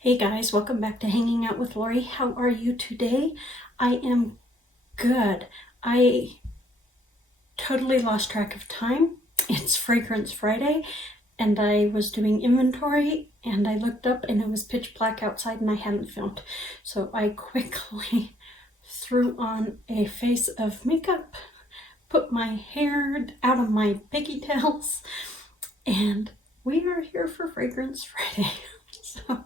Hey guys, welcome back to Hanging Out with Lori. How are you today? I am good. I totally lost track of time. It's Fragrance Friday and I was doing inventory and I looked up and it was pitch black outside and I hadn't filmed. So I quickly threw on a face of makeup, put my hair out of my pigtails, and we are here for Fragrance Friday. So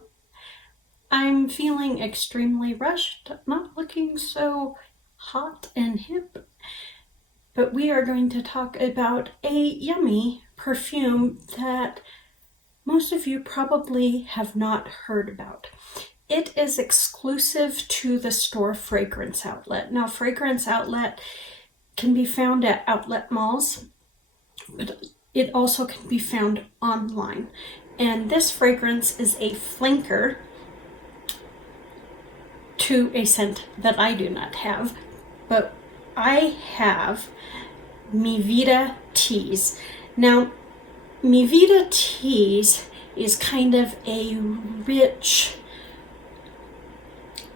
I'm feeling extremely rushed, not looking so hot and hip, but we are going to talk about a yummy perfume that most of you probably have not heard about. It is exclusive to the store Fragrance Outlet. Now, Fragrance Outlet can be found at outlet malls, but it also can be found online. And this fragrance is a flanker to a scent that I do not have, but I have Mi Vida Tease. Now, Mi Vida Tease is kind of a rich,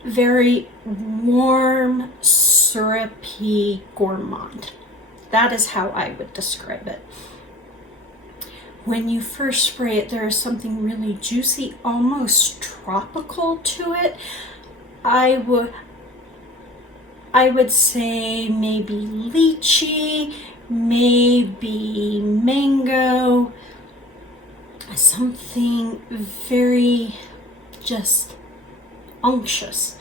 very warm, syrupy gourmand. That is how I would describe it. When you first spray it, there is something really juicy, almost tropical to it. I would say maybe lychee, maybe mango, something very just unctuous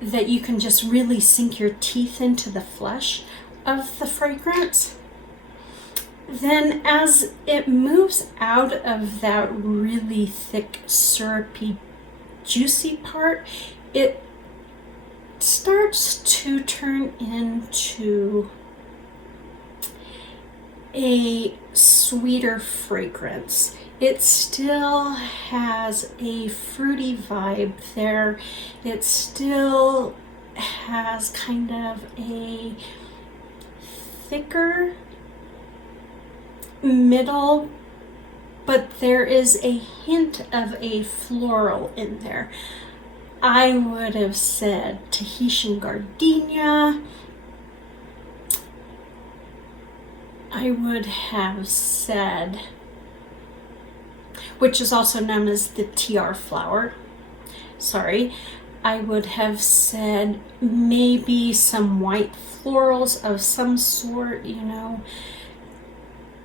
that you can just really sink your teeth into the flesh of the fragrance. Then as it moves out of that really thick, syrupy, juicy part, it starts to turn into a sweeter fragrance. It still has a fruity vibe there. It still has kind of a thicker middle, but there is a hint of a floral in there. I would have said Tahitian gardenia. I would have said, which is also known as the tiar flower. Sorry. I would have said maybe some white florals of some sort,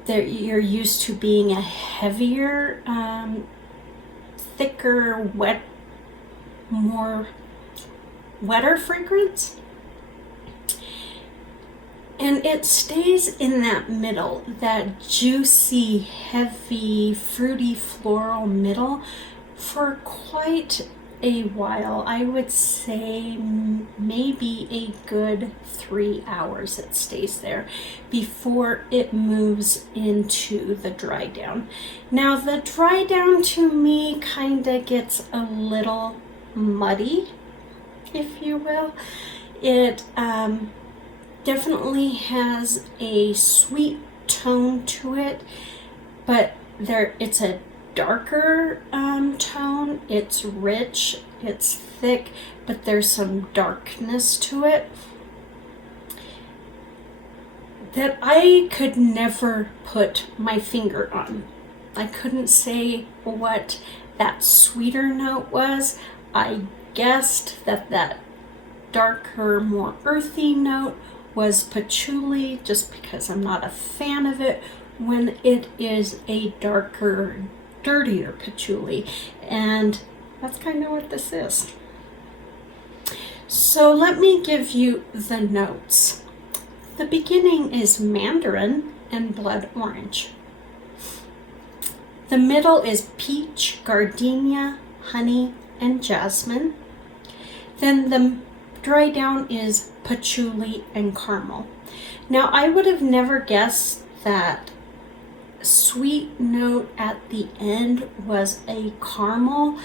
that you're used to being a heavier, thicker, more wetter fragrance, and it stays in that middle, that juicy, heavy, fruity, floral middle for quite a while. I would say maybe a good 3 hours it stays there before it moves into the dry down. Now the dry down to me kind of gets a little muddy, if you will. It definitely has a sweet tone to it, but it's a darker tone. It's rich, it's thick, but there's some darkness to it that I could never put my finger on. I couldn't say what that sweeter note was. I guessed that darker, more earthy note was patchouli, just because I'm not a fan of it when it is a darker, dirtier patchouli, and that's kind of what this is. So let me give you the notes. The beginning is mandarin and blood orange. The middle is peach, gardenia, honey, and jasmine. Then the dry down is patchouli and caramel. Now, I would have never guessed that sweet note at the end was a caramel.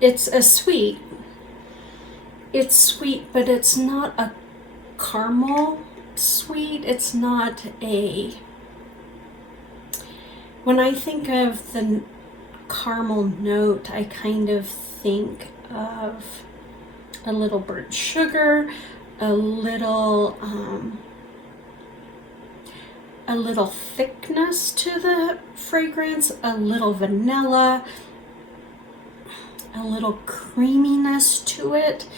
It's a sweet. It's sweet, but it's not a caramel sweet. It's not a, when I think of the caramel note, I kind of think of a little burnt sugar, a little thickness to the fragrance, a little vanilla, a little creaminess to it.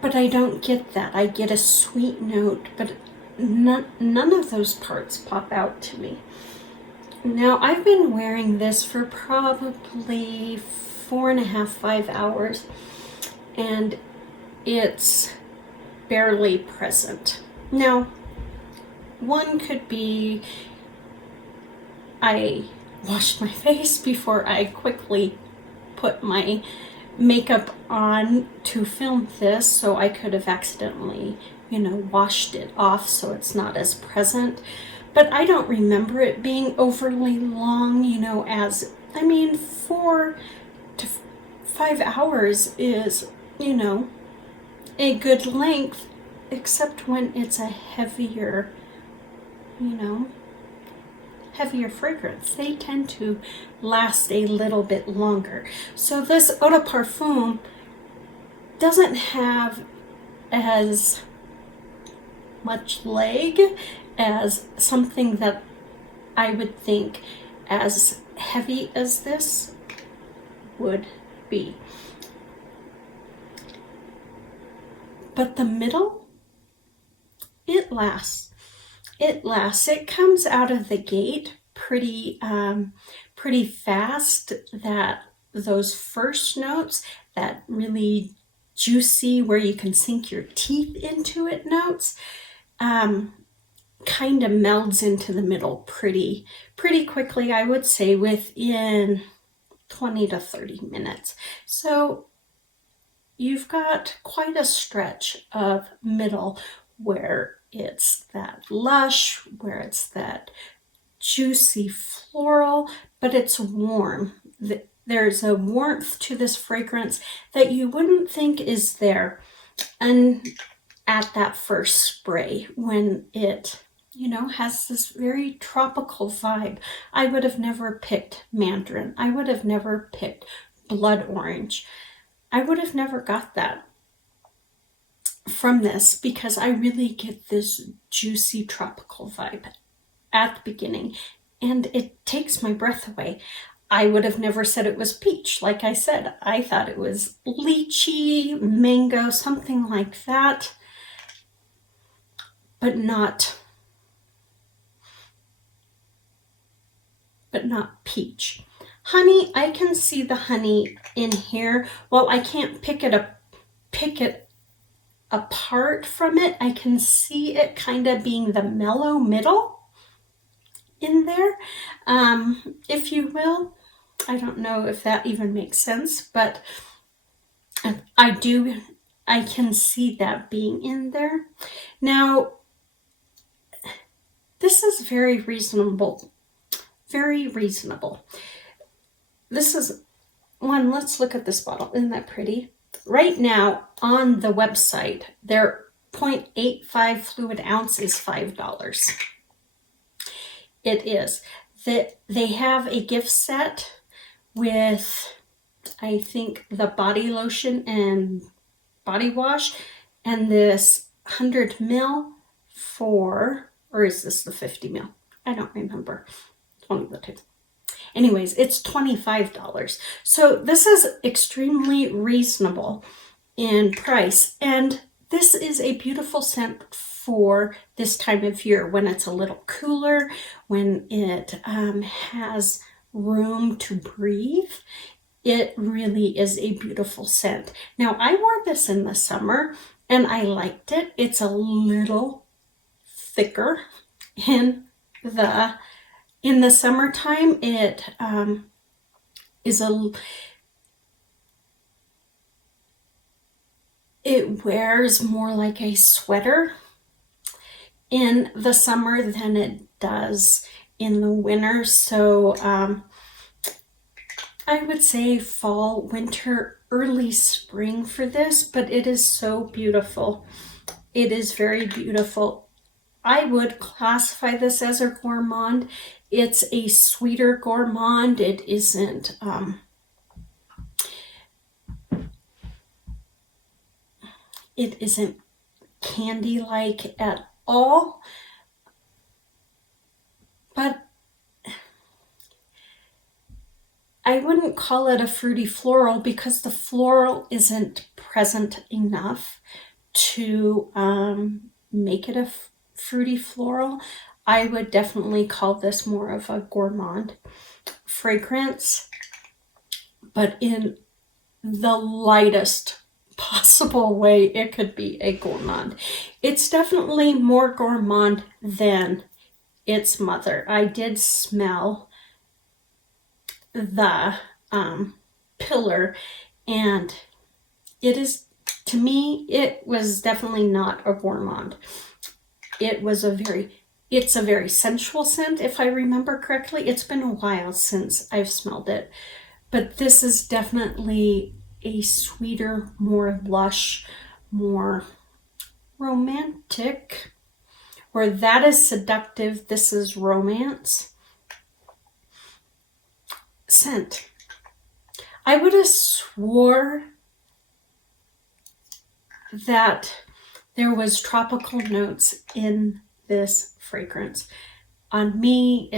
But I don't get that. I get a sweet note, but none of those parts pop out to me. Now, I've been wearing this for probably 4.5, 5 hours, and it's barely present. Now, one could be I washed my face before I quickly put my makeup on to film this, so I could have accidentally, washed it off so it's not as present. But I don't remember it being overly long, 4 to 5 hours is, a good length, except when it's a heavier fragrance. They tend to last a little bit longer. So this eau de parfum doesn't have as much leg as something that I would think as heavy as this would be. But the middle, it lasts. It comes out of the gate pretty fast. That those first notes, that really juicy where you can sink your teeth into it notes, kind of melds into the middle pretty quickly. I would say within 20 to 30 minutes. So you've got quite a stretch of middle where it's that lush, where it's that juicy floral, but it's warm. There's a warmth to this fragrance that you wouldn't think is there and at that first spray when it, has this very tropical vibe. I would have never picked mandarin. I would have never picked blood orange. I would have never got that from this, because I really get this juicy tropical vibe at the beginning, and it takes my breath away. I would have never said it was peach. Like I said, I thought it was lychee, mango, something like that, but not peach. Honey, I can see the honey in here. Well, I can't pick it apart from it. I can see it kind of being the mellow middle in there, if you will. I don't know if that even makes sense, but I can see that being in there. Now, this is very reasonable. This is one, let's look at this bottle. Isn't that pretty? Right now on the website, their 0.85 fluid ounce is $5. It is. They have a gift set with, I think, the body lotion and body wash, and this 100 ml for, or is this the 50 ml? I don't remember. It's one of the two. Anyways, it's $25. So this is extremely reasonable in price. And this is a beautiful scent for this time of year when it's a little cooler, when it has room to breathe. It really is a beautiful scent. Now, I wore this in the summer and I liked it. It's a little thicker in the summertime. It it wears more like a sweater in the summer than it does in the winter. So I would say fall, winter, early spring for this, but it is so beautiful. It is very beautiful. I would classify this as a gourmand. It's a sweeter gourmand. It isn't candy-like at all, but I wouldn't call it a fruity floral because the floral isn't present enough to make it a fruity floral. I would definitely call this more of a gourmand fragrance, but in the lightest possible way it could be a gourmand. It's definitely more gourmand than its mother. I did smell the pillar, and it is, to me, it was definitely not a gourmand. It's a very sensual scent, if I remember correctly. It's been a while since I've smelled it, but this is definitely a sweeter, more lush, more romantic. Where that is seductive, this is romance scent. I would have swore that there was tropical notes in this fragrance. On me,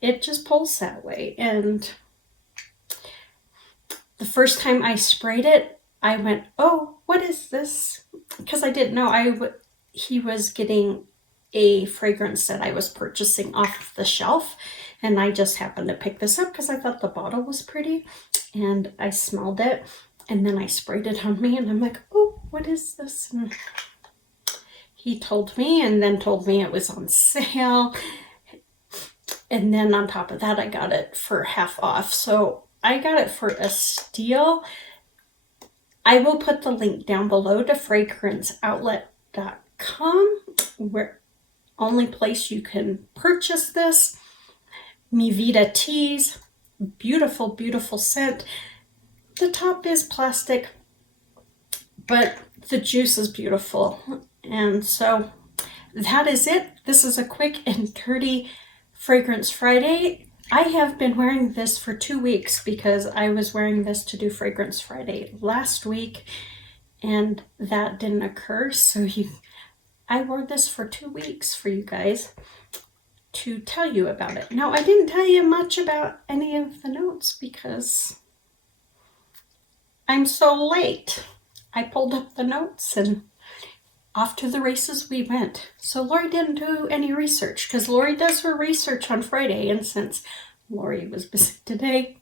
it just pulls that way. And the first time I sprayed it, I went, oh, what is this? Because I didn't know he was getting a fragrance that I was purchasing off the shelf, and I just happened to pick this up because I thought the bottle was pretty, and I smelled it, and then I sprayed it on me, and I'm like, oh, what is this? And he told me, and then told me it was on sale, and then on top of that, I got it for half off. So I got it for a steal. I will put the link down below to fragranceoutlet.com, where only place you can purchase this. Mi Vida Tease, beautiful, beautiful scent. The top is plastic, but the juice is beautiful. And so that is it. This is a quick and dirty Fragrance Friday. I have been wearing this for 2 weeks because I was wearing this to do Fragrance Friday last week, and that didn't occur. So I wore this for 2 weeks for you guys to tell you about it. Now, I didn't tell you much about any of the notes because I'm so late. I pulled up the notes and off to the races we went. So Lori didn't do any research because Lori does her research on Friday, and since Lori was busy today,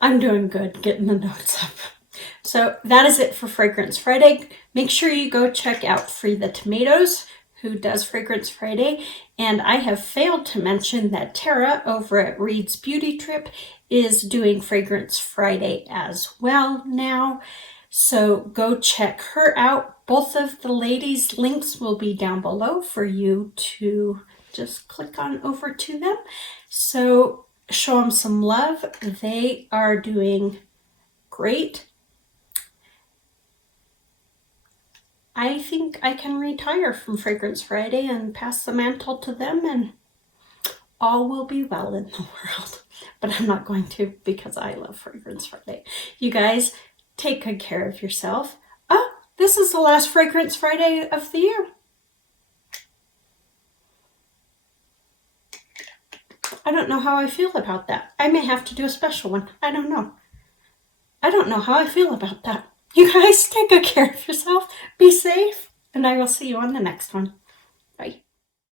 I'm doing good getting the notes up. So that is it for Fragrance Friday. Make sure you go check out Free the Tomatoes, who does Fragrance Friday. And I have failed to mention that Tara over at Reed's Beauty Tripp is doing Fragrance Friday as well now. So go check her out. Both of the ladies' links will be down below for you to just click on over to them. So show them some love. They are doing great. I think I can retire from Fragrance Friday and pass the mantle to them, and all will be well in the world. But I'm not going to because I love Fragrance Friday. You guys, take good care of yourself. Oh, this is the last Fragrance Friday of the year. I don't know how I feel about that. I may have to do a special one. I don't know. I don't know how I feel about that. You guys, take good care of yourself. Be safe, and I will see you on the next one.